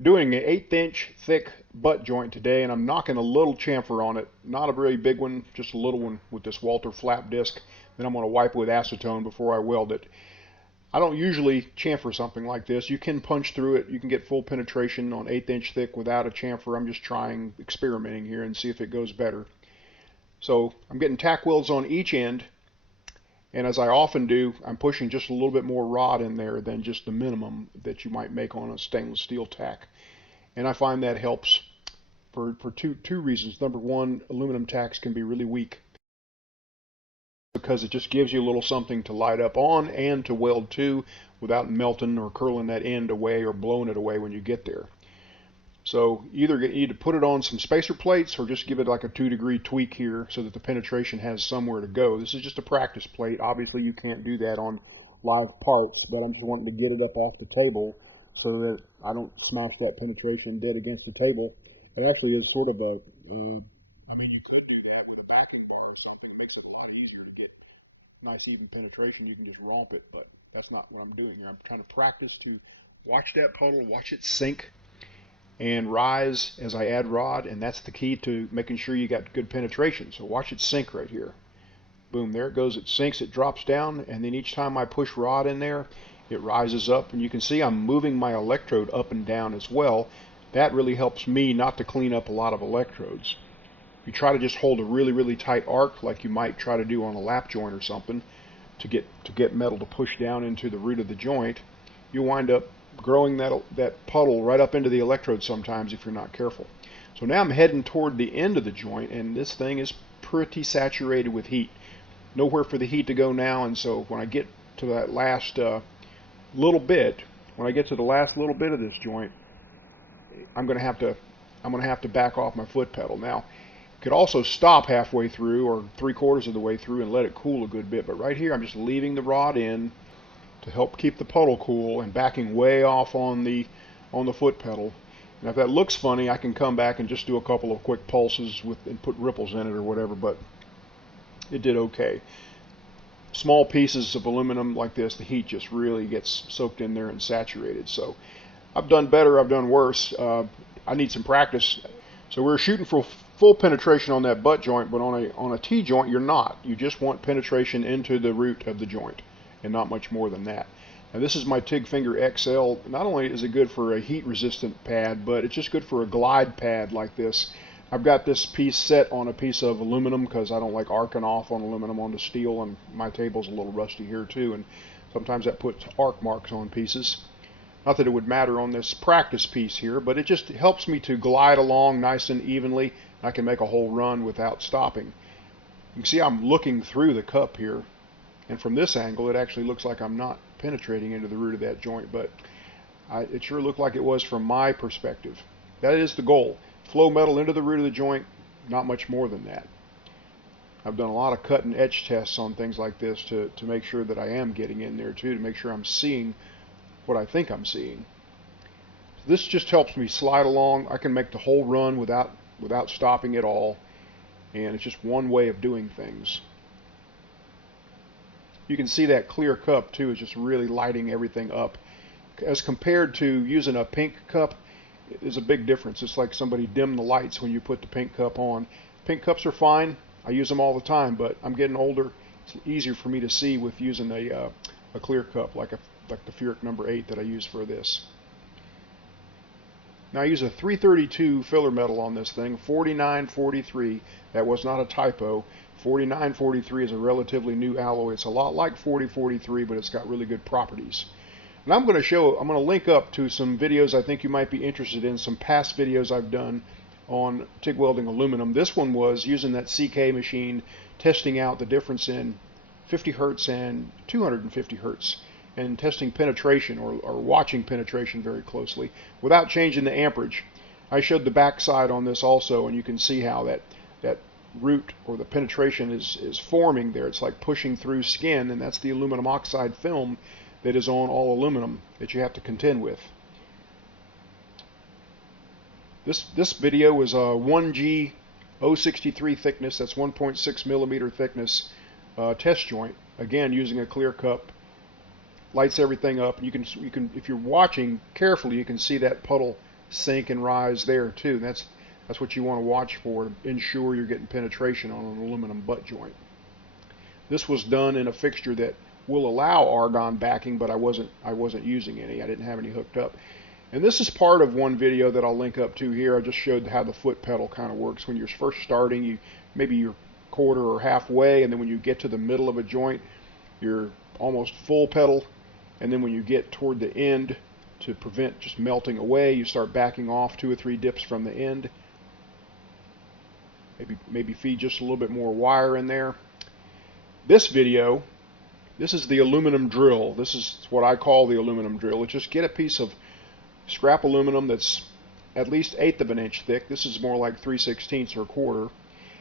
Doing an 1/8 inch thick butt joint today, and I'm knocking a little chamfer on it. Not a very big one, just a little one with this Walter flap disc. Then I'm going to wipe it with acetone before I weld it. I don't usually chamfer something like this. You can punch through it. You can get full penetration on 1/8 inch thick without a chamfer. I'm just trying, experimenting here and see if it goes better. So I'm getting tack welds on each end, and as I often do, I'm pushing just a little bit more rod in there than just the minimum that you might make on a stainless steel tack. And I find that helps for two reasons. Number one, aluminum tacks can be really weak because it just gives you a little something to light up on and to weld to without melting or curling that end away or blowing it away when you get there. So either you need to put it on some spacer plates or just give it like a 2-degree tweak here so that the penetration has somewhere to go. This is just a practice plate. Obviously you can't do that on live parts, but I'm just wanting to get it up off the table so that I don't smash that penetration dead against the table. It actually is sort of I mean, you could do that with a backing bar or something. It makes it a lot easier to get nice even penetration. You can just romp it, but that's not what I'm doing here. I'm trying to practice to watch that puddle, watch it sink and rise as I add rod, and that's the key to making sure you got good penetration. So watch it sink right here. Boom, there it goes. It sinks, it drops down, and then each time I push rod in there, it rises up, and you can see I'm moving my electrode up and down as well. That really helps me not to clean up a lot of electrodes. If you try to just hold a really, really tight arc like you might try to do on a lap joint or something to get metal to push down into the root of the joint, you wind up growing that puddle right up into the electrode sometimes if you're not careful. So now I'm heading toward the end of the joint, and this thing is pretty saturated with heat. Nowhere for the heat to go now, and so when I get to that last little bit, when I get to the last little bit of this joint, I'm going to have to back off my foot pedal. Now, you could also stop halfway through or 3/4 of the way through and let it cool a good bit, but right here I'm just leaving the rod in to help keep the puddle cool and backing way off on the foot pedal. And if that looks funny, I can come back and just do a couple of quick pulses and put ripples in it or whatever, but it did okay. Small pieces of aluminum like this, the heat just really gets soaked in there and saturated. So I've done better, I've done worse. I need some practice. So we're shooting for full penetration on that butt joint, but on a T joint you're not. You just want penetration into the root of the joint and not much more than that. Now this is my TIG Finger XL. Not only is it good for a heat resistant pad, but it's just good for a glide pad like this. I've got this piece set on a piece of aluminum because I don't like arcing off on aluminum onto steel, and my table's a little rusty here too, and sometimes that puts arc marks on pieces. Not that it would matter on this practice piece here, but it just helps me to glide along nice and evenly. I can make a whole run without stopping. You can see I'm looking through the cup here, and from this angle it actually looks like I'm not penetrating into the root of that joint, but it sure looked like it was from my perspective. That is the goal. Flow metal into the root of the joint, not much more than that. I've done a lot of cut and etch tests on things like this to make sure that I am getting in there too, to make sure I'm seeing what I think I'm seeing. This just helps me slide along. I can make the whole run without stopping at all, and it's just one way of doing things. You can see that clear cup too is just really lighting everything up. As compared to using a pink cup, there's a big difference. It's like somebody dimmed the lights when you put the pink cup on. Pink cups are fine. I use them all the time, but I'm getting older. It's easier for me to see with using a clear cup like the Furic number 8 that I use for this. Now I use a 332 filler metal on this thing, 4943. That was not a typo. 4943 is a relatively new alloy. It's a lot like 4043, but it's got really good properties. And I'm going to link up to some videos I think you might be interested in, some past videos I've done on TIG welding aluminum. This one was using that CK machine, testing out the difference in 50 hertz and 250 hertz, and testing penetration or watching penetration very closely without changing the amperage. I showed the back side on this also, and you can see how that root or the penetration is forming there. It's like pushing through skin, and that's the aluminum oxide film that is on all aluminum that you have to contend with. This video is a 1G 063 thickness, that's 1.6 millimeter thickness test joint. Again, using a clear cup, lights everything up. You can if you're watching carefully, you can see that puddle sink and rise there too. That's what you want to watch for to ensure you're getting penetration on an aluminum butt joint. This was done in a fixture that will allow argon backing, but I wasn't using any. I didn't have any hooked up. And this is part of one video that I'll link up to here. I just showed how the foot pedal kind of works. When you're first starting, maybe you're quarter or halfway, and then when you get to the middle of a joint, you're almost full pedal, and then when you get toward the end, to prevent just melting away, you start backing off 2 or 3 dips from the end. Maybe feed just a little bit more wire in there. This video, this is the aluminum drill. This is what I call the aluminum drill. It's just get a piece of scrap aluminum that's at least 1/8 of an inch thick. This is more like 3/16 or 1/4,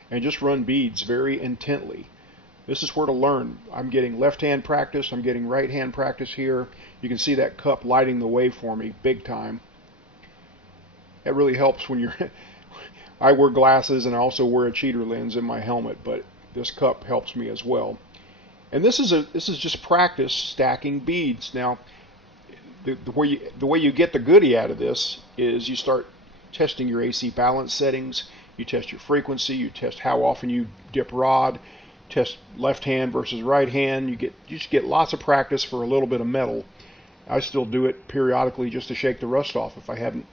and just run beads very intently. This is where to learn. I'm getting left hand practice, I'm getting right hand practice here. You can see that cup lighting the way for me big time. That really helps when you're I wear glasses and I also wear a cheater lens in my helmet, but this cup helps me as well. And this is just practice stacking beads. Now the way you get the goodie out of this is you start testing your AC balance settings, you test your frequency, you test how often you dip rod, test left hand versus right hand. You just get lots of practice for a little bit of metal. I still do it periodically just to shake the rust off if I haven't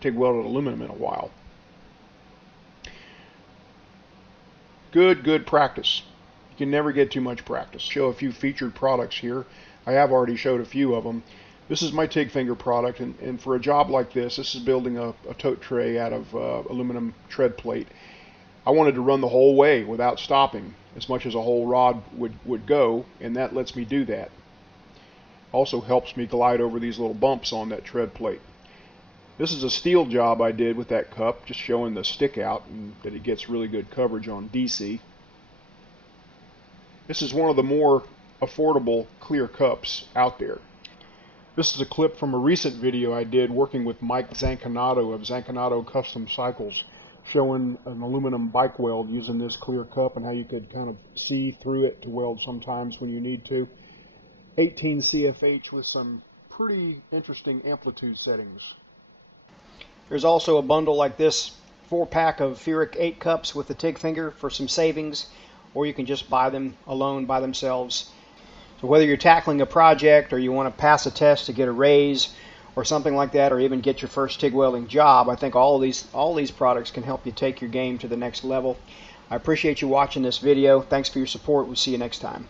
TIG welded aluminum in a while. Good practice. You can never get too much practice. Show a few featured products here. I have already showed a few of them. This is my TIG finger product, and for a job like this is building a tote tray out of aluminum tread plate. I wanted to run the whole way without stopping, as much as a whole rod would go, and that lets me do that. Also helps me glide over these little bumps on that tread plate. This is a steel job I did with that cup, just showing the stick out and that it gets really good coverage on DC. This is one of the more affordable clear cups out there. This is a clip from a recent video I did working with Mike Zanconato of Zanconato Custom Cycles, showing an aluminum bike weld using this clear cup and how you could kind of see through it to weld sometimes when you need to. 18 CFH with some pretty interesting amplitude settings. There's also a bundle like this 4-pack of Ferric 8 cups with the TIG finger for some savings, or you can just buy them alone by themselves. So whether you're tackling a project or you want to pass a test to get a raise or something like that, or even get your first TIG welding job, I think all these products can help you take your game to the next level. I appreciate you watching this video. Thanks for your support. We'll see you next time.